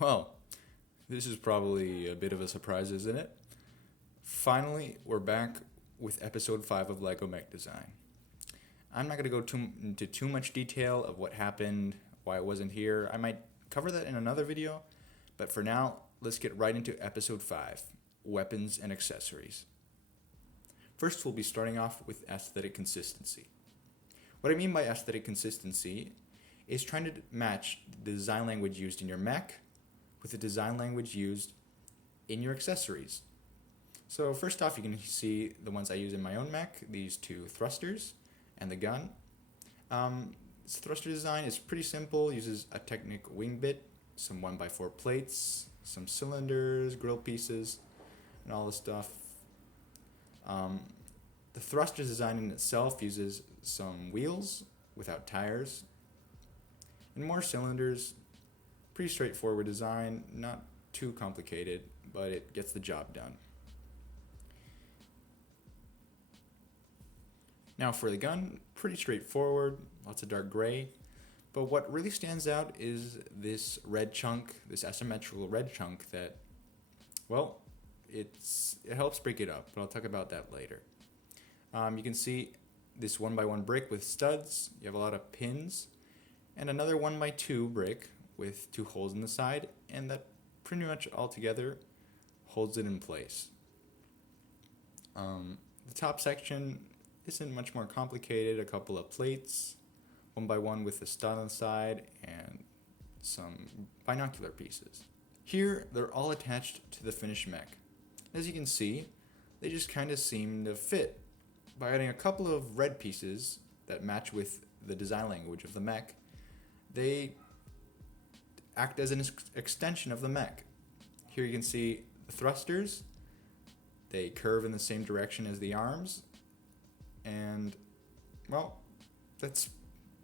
Well, this is probably a bit of a surprise, isn't it? Finally, we're back with episode 5 of LEGO Mech Design. I'm not going to go into too much detail of what happened, why it wasn't here. I might cover that in another video, but for now, let's get right into episode 5, Weapons and Accessories. First, we'll be starting off with aesthetic consistency. What I mean by aesthetic consistency is trying to match the design language used in your mech with the design language used in your accessories. So first off, you can see the ones I use in my own mech, these two thrusters and the gun. This thruster design is pretty simple, uses a Technic wing bit, some 1x4 plates, some cylinders, grill pieces, and all this stuff. The thruster design in itself uses some wheels without tires and more cylinders. Pretty straightforward design, not too complicated, but it gets the job done. Now for the gun, pretty straightforward, lots of dark gray, but what really stands out is this red chunk, this asymmetrical red chunk that, well, it helps break it up, but I'll talk about that later. You can see this 1x1 brick with studs, you have a lot of pins, and another 1x2 brick with 2 holes in the side, and that pretty much all together holds it in place. The top section isn't much more complicated, a couple of plates, 1x1 with a stud on the side, and some binocular pieces. Here, they're all attached to the finished mech. As you can see, they just kind of seem to fit. By adding a couple of red pieces that match with the design language of the mech, they act as an extension of the mech. Here you can see the thrusters, they curve in the same direction as the arms, and, well, that's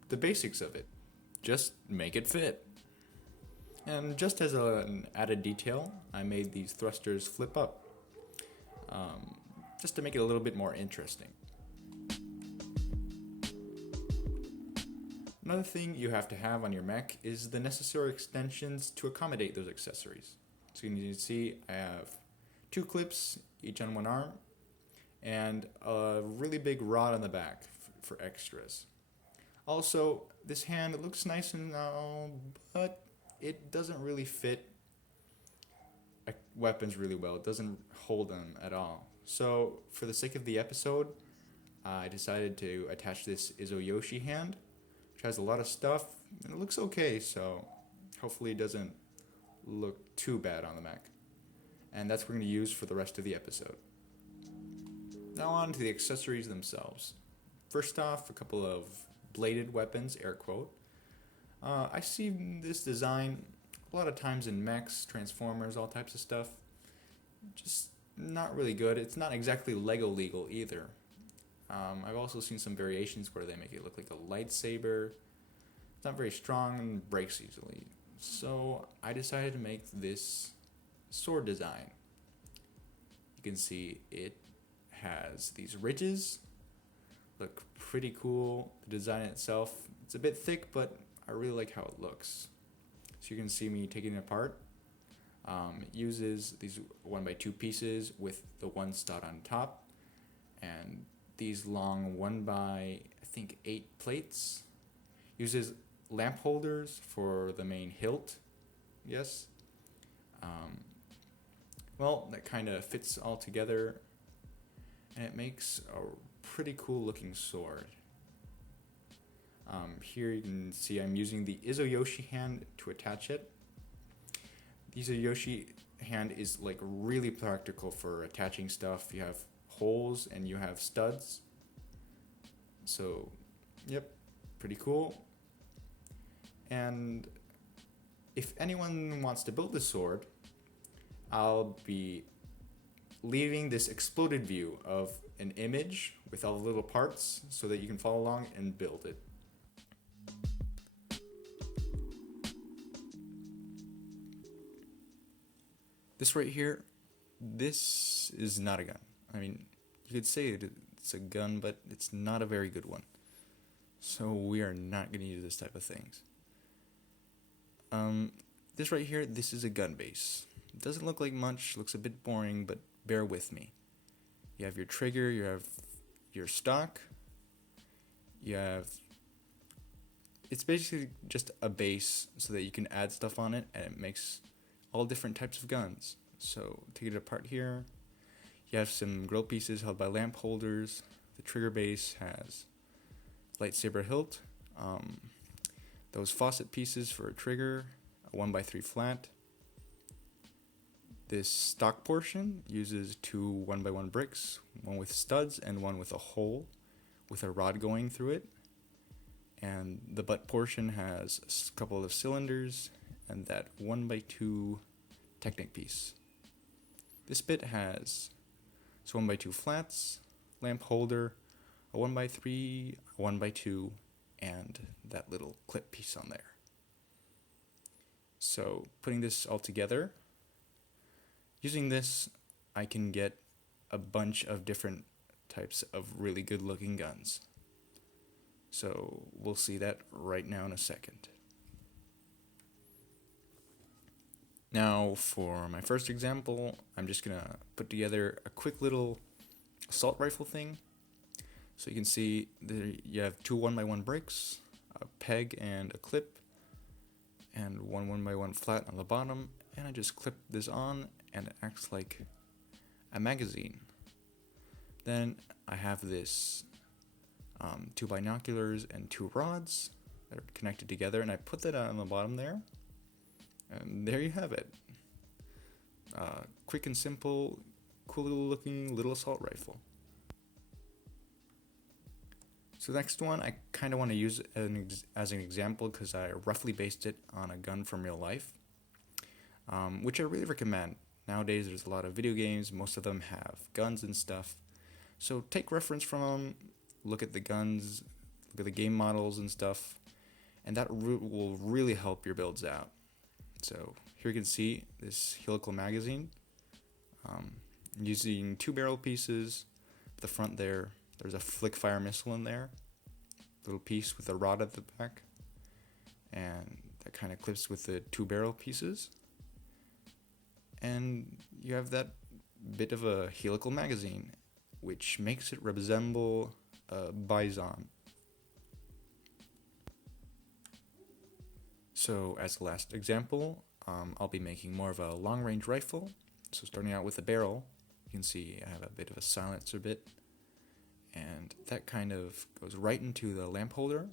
the basics of it. Just make it fit. And just as an added detail, I made these thrusters flip up, just to make it a little bit more interesting. Another thing you have to have on your mech is the necessary extensions to accommodate those accessories. So you can see I have 2 clips, each on one arm, and a really big rod on the back for extras. Also, this hand, it looks nice and all, but it doesn't really fit weapons really well. It doesn't hold them at all. So, for the sake of the episode, I decided to attach this Izuyoshi hand, which has a lot of stuff, and it looks okay, so hopefully it doesn't look too bad on the mech. And that's what we're going to use for the rest of the episode. Now on to the accessories themselves. First off, a couple of bladed weapons, air quote. I see this design a lot of times in mechs, transformers, all types of stuff. Just not really good. It's not exactly Lego legal either. I've also seen some variations where they make it look like a lightsaber. It's not very strong and breaks easily. So I decided to make this sword design. You can see it has these ridges, look pretty cool. The design itself, it's a bit thick, but I really like how it looks. So you can see me taking it apart. It uses these 1x2 pieces with the 1 stud on top, and these long 1x8 plates. Uses lamp holders for the main hilt. Yes. Well, that kind of fits all together, and it makes a pretty cool looking sword. Here you can see I'm using the Izuyoshi hand to attach it. The Izuyoshi hand is like really practical for attaching stuff. You have holes and you have studs. So, yep, pretty cool. And if anyone wants to build this sword, I'll be leaving this exploded view of an image with all the little parts so that you can follow along and build it. This right here, this is not a gun. I mean, you could say it's a gun, but it's not a very good one. So we are not going to use this type of things. this right here, this is a gun base. It doesn't look like much, looks a bit boring, but bear with me. You have your trigger, you have your stock, you have... It's basically just a base so that you can add stuff on it, and it makes all different types of guns. So, take it apart here. You have some grill pieces held by lamp holders. The trigger base has lightsaber hilt. Those faucet pieces for a trigger, a 1x3 flat. This stock portion uses two 1x1 bricks, one with studs and one with a hole with a rod going through it. And the butt portion has a couple of cylinders and that 1x2 Technic piece. This bit has 1x2 flats, lamp holder, a 1x3, a 1x2, and that little clip piece on there. So putting this all together, using this, I can get a bunch of different types of really good looking guns. So we'll see that right now in a second. Now for my first example, I'm just going to put together a quick little assault rifle thing. So you can see there you have two 1x1 bricks, a peg and a clip, and one 1x1 flat on the bottom, and I just clip this on and it acts like a magazine. Then I have this two binoculars and two rods that are connected together, and I put that on the bottom there, and there you have it. Quick and simple, cool looking little assault rifle. So the next one I kind of want to use as an example because I roughly based it on a gun from real life, which I really recommend. Nowadays there's a lot of video games, most of them have guns and stuff. So take reference from them, look at the guns, look at the game models and stuff, and that will really help your builds out. So here you can see this helical magazine, using two barrel pieces. At the front there's a flick fire missile in there, little piece with a rod at the back, and that kind of clips with the two barrel pieces. And you have that bit of a helical magazine, which makes it resemble a bison. So as the last example, I'll be making more of a long-range rifle. So starting out with a barrel, you can see I have a bit of a silencer bit, and that kind of goes right into the lamp holder.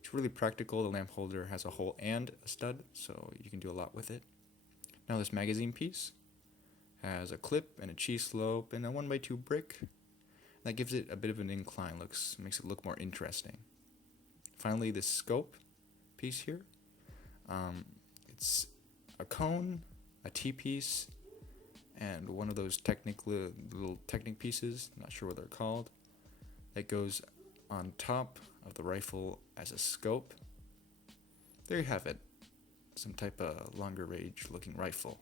It's really practical. The lamp holder has a hole and a stud, so you can do a lot with it. Now this magazine piece has a clip and a cheese slope and a 1x2 brick. That gives it a bit of an incline, makes it look more interesting. Finally, this scope piece here. It's a cone, a T-piece, and one of those little Technic pieces, not sure what they're called, that goes on top of the rifle as a scope. There you have it, some type of longer range looking rifle.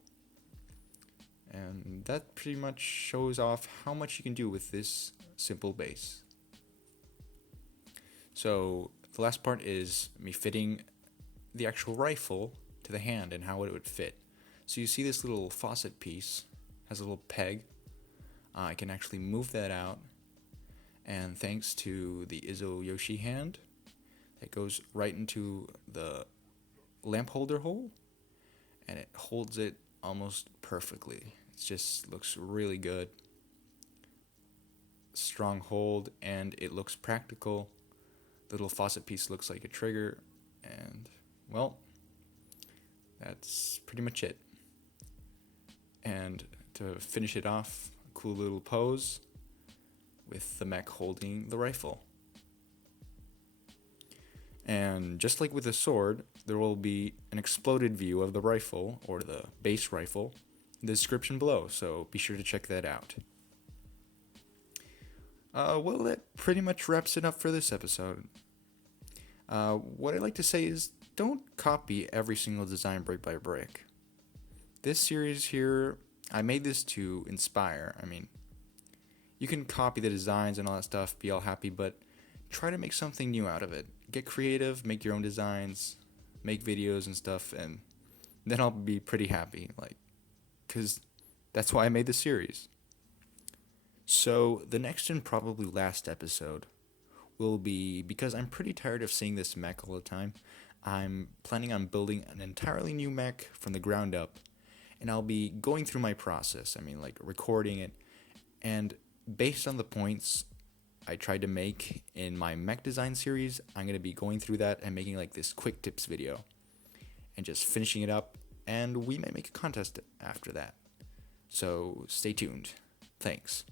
And that pretty much shows off how much you can do with this simple base. So the last part is me fitting the actual rifle to the hand and how it would fit. So you see this little faucet piece has a little peg. I can actually move that out, and thanks to the Yoshi hand, it goes right into the lamp holder hole, and it holds it almost perfectly. It just looks really good. Strong hold, and it looks practical. The little faucet piece looks like a trigger, and well, that's pretty much it. And to finish it off, a cool little pose with the mech holding the rifle. And just like with a sword, there will be an exploded view of the rifle, or the base rifle, in the description below, so be sure to check that out. Well, that pretty much wraps it up for this episode. What I'd like to say is, don't copy every single design brick by brick. This series here, I made this to inspire. I mean, you can copy the designs and all that stuff, be all happy, but try to make something new out of it. Get creative, make your own designs, make videos and stuff, and then I'll be pretty happy, like, because that's why I made the series. So the next and probably last episode will be, because I'm pretty tired of seeing this mech all the time, I'm planning on building an entirely new mech from the ground up, and I'll be going through my process. I mean, like, recording it, and based on the points I tried to make in my mech design series, I'm going to be going through that and making like this quick tips video and just finishing it up, and we may make a contest after that. So stay tuned. Thanks.